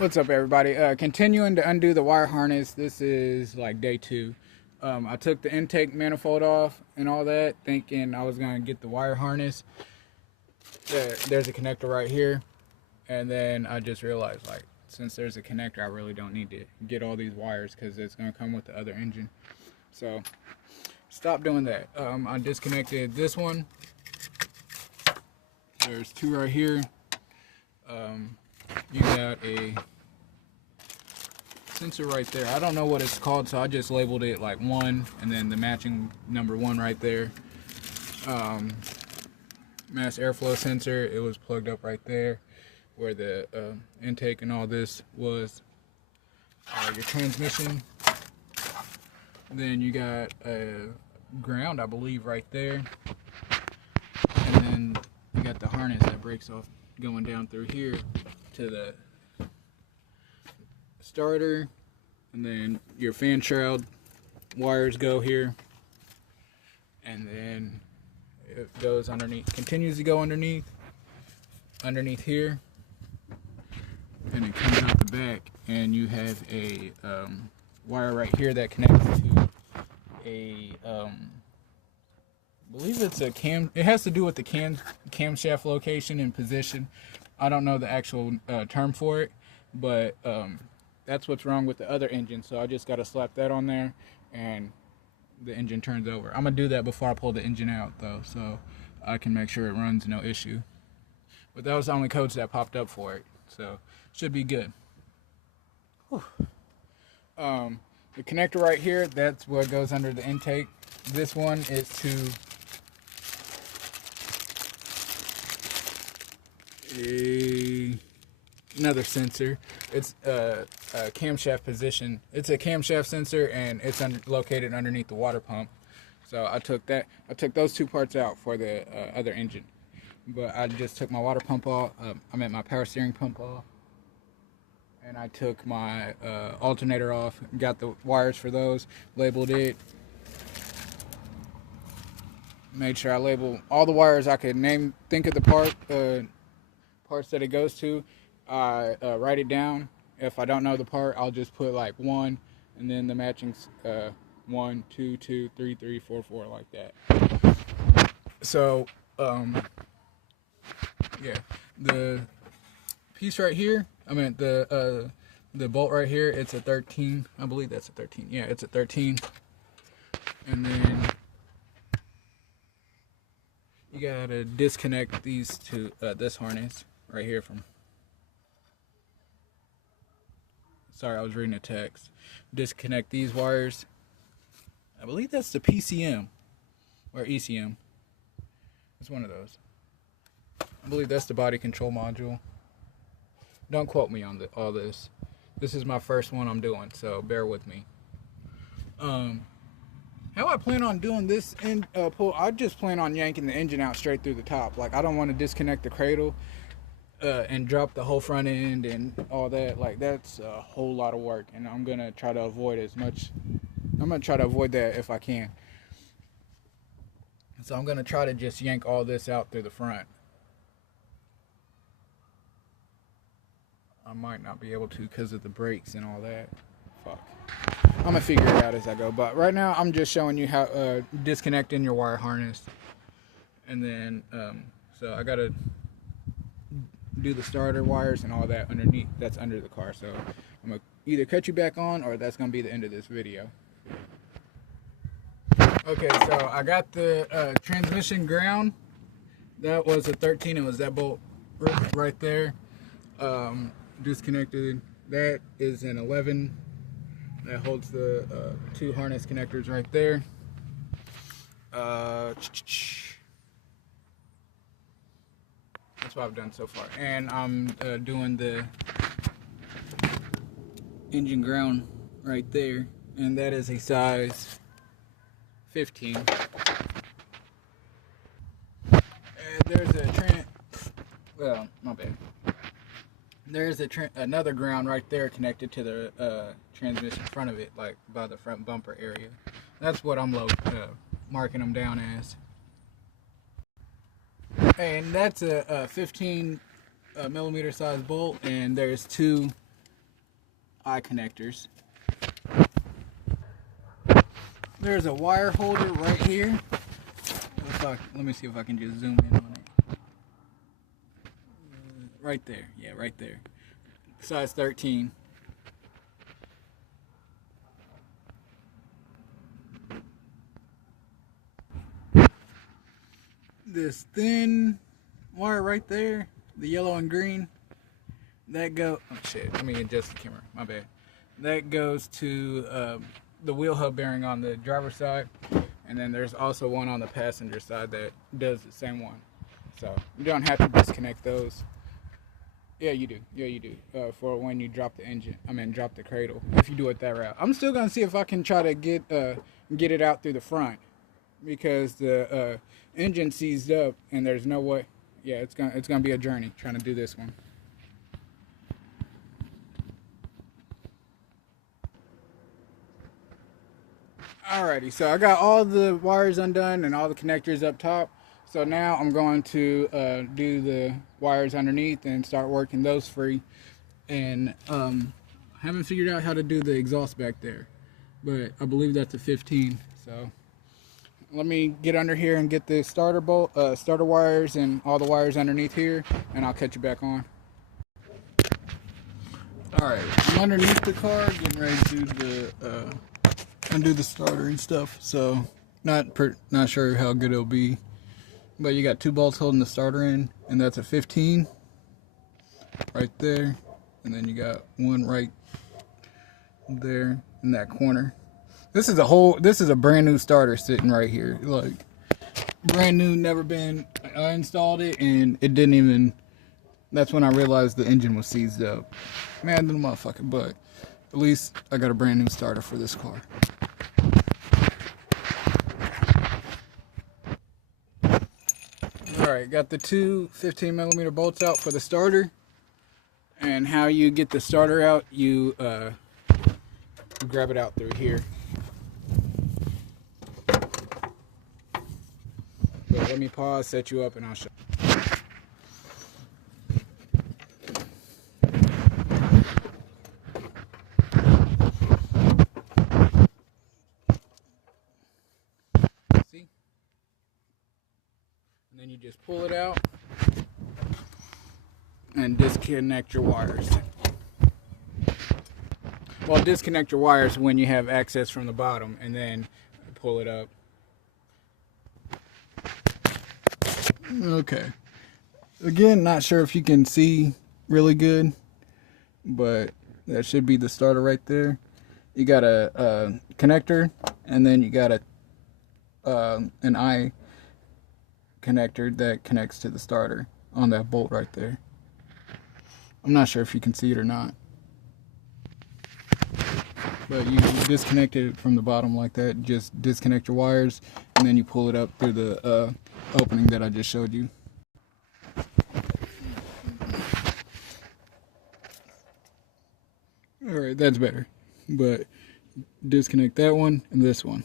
What's up, everybody? Continuing to undo the wire harness. This is like day 2. I took the intake manifold off and all that, thinking I was going to get the wire harness. There's a connector right here. And then I just realized, like, since there's a connector, I really don't need to get all these wires because it's going to come with the other engine. So, stop doing that. I disconnected this one. There's 2 right here. You got a sensor right there. I don't know what it's called, so I just labeled it like 1, and then the matching number 1 right there. Mass airflow sensor. It was plugged up right there where the intake and all this was. Your transmission. Then you got a ground, I believe, right there. And then you got the harness that breaks off going down through here to the starter, and then your fan shroud wires go here, and then it goes underneath, continues to go underneath here, and it comes out the back, and you have a wire right here that connects to a I believe it's a cam. It has to do with the camshaft location and position. I don't know the actual term for it, but that's what's wrong with the other engine. So I just got to slap that on there, and the engine turns over. I'm gonna do that before I pull the engine out, though, so I can make sure it runs no issue. But that was the only codes that popped up for it, so should be good. Whew. The connector right here, that's what goes under the intake. This one is to another sensor. It's a camshaft position. It's a camshaft sensor, and it's located underneath the water pump. So I took those 2 parts out for the other engine. But I just took my water pump off. My power steering pump off, and I took my alternator off. Got the wires for those. Labeled it. Made sure I label all the wires I could name. Think of the parts that it goes to. I write it down. If I don't know the part, I'll just put like 1, and then the matching 1, 2, 2, 3, 3, 4, 4, like that. So yeah, the piece right here, the bolt right here, it's a 13. I believe that's a 13. Yeah, it's a 13. And then you gotta disconnect these to this harness right here from. Sorry, I was reading a text. Disconnect these wires. I believe that's the PCM or ECM. It's one of those. I believe that's the body control module. Don't quote me on all this. This is my first one I'm doing, so bear with me. How I plan on doing this pull, I just plan on yanking the engine out straight through the top. Like, I don't want to disconnect the cradle and drop the whole front end and all that. Like, that's a whole lot of work, and I'm gonna try to avoid that if I can. So I'm gonna try to just yank all this out through the front. I might not be able to because of the brakes and all that. Fuck. I'm gonna figure it out as I go, but right now I'm just showing you how disconnecting your wire harness, and then so I gotta do the starter wires and all that underneath. That's under the car, so I'm gonna either cut you back on, or that's gonna be the end of this video. Okay, so I got the transmission ground. That was a 13. It was that bolt right there. Disconnected. That is an 11. That holds the 2 harness connectors right there. That's what I've done so far. And I'm doing the engine ground right there. And that is a size 15. And there's a my bad. There's another ground right there connected to the transmission front of it, like by the front bumper area. That's what I'm marking them down as. And that's a 15 millimeter size bolt, and there's 2 eye connectors. There's a wire holder right here. Let me see if I can just zoom in on it. Right there, yeah, right there. Size 13. This thin wire right there, the yellow and green, that oh shit, let me adjust the camera, my bad. That goes to the wheel hub bearing on the driver's side, and then there's also one on the passenger side that does the same one. So you don't have to disconnect those. Yeah, you do. Yeah, you do. For when you drop the engine, drop the cradle. If you do it that route, I'm still gonna see if I can try to get it out through the front, because the engine seized up and there's no way. Yeah, it's gonna be a journey trying to do this one. Alrighty, so I got all the wires undone and all the connectors up top. So now I'm going to do the wires underneath and start working those free. And haven't figured out how to do the exhaust back there, but I believe that's a 15. So let me get under here and get the starter wires and all the wires underneath here, and I'll catch you back on. Alright, I'm underneath the car getting ready to do undo the starter and stuff. So not sure how good it'll be, but you got 2 bolts holding the starter in, and that's a 15 right there, and then you got one right there in that corner. This is a brand new starter sitting right here, like brand new, never been. I installed it and it didn't even. That's when I realized the engine was seized up. Man, the motherfucker, but at least I got a brand new starter for this car. Alright, got the 2 15mm bolts out for the starter. And how you get the starter out, you grab it out through here. But let me pause, set you up, and I'll show you. See? And then you just pull it out and disconnect your wires. Well, disconnect your wires when you have access from the bottom, and then pull it up. Okay. Again, not sure if you can see really good, but that should be the starter right there. You got a connector, and then you got an eye connector that connects to the starter on that bolt right there. I'm not sure if you can see it or not, but you disconnect it from the bottom like that. Just disconnect your wires, and then you pull it up through the opening that I just showed you. Alright, that's better. But disconnect that one and this one.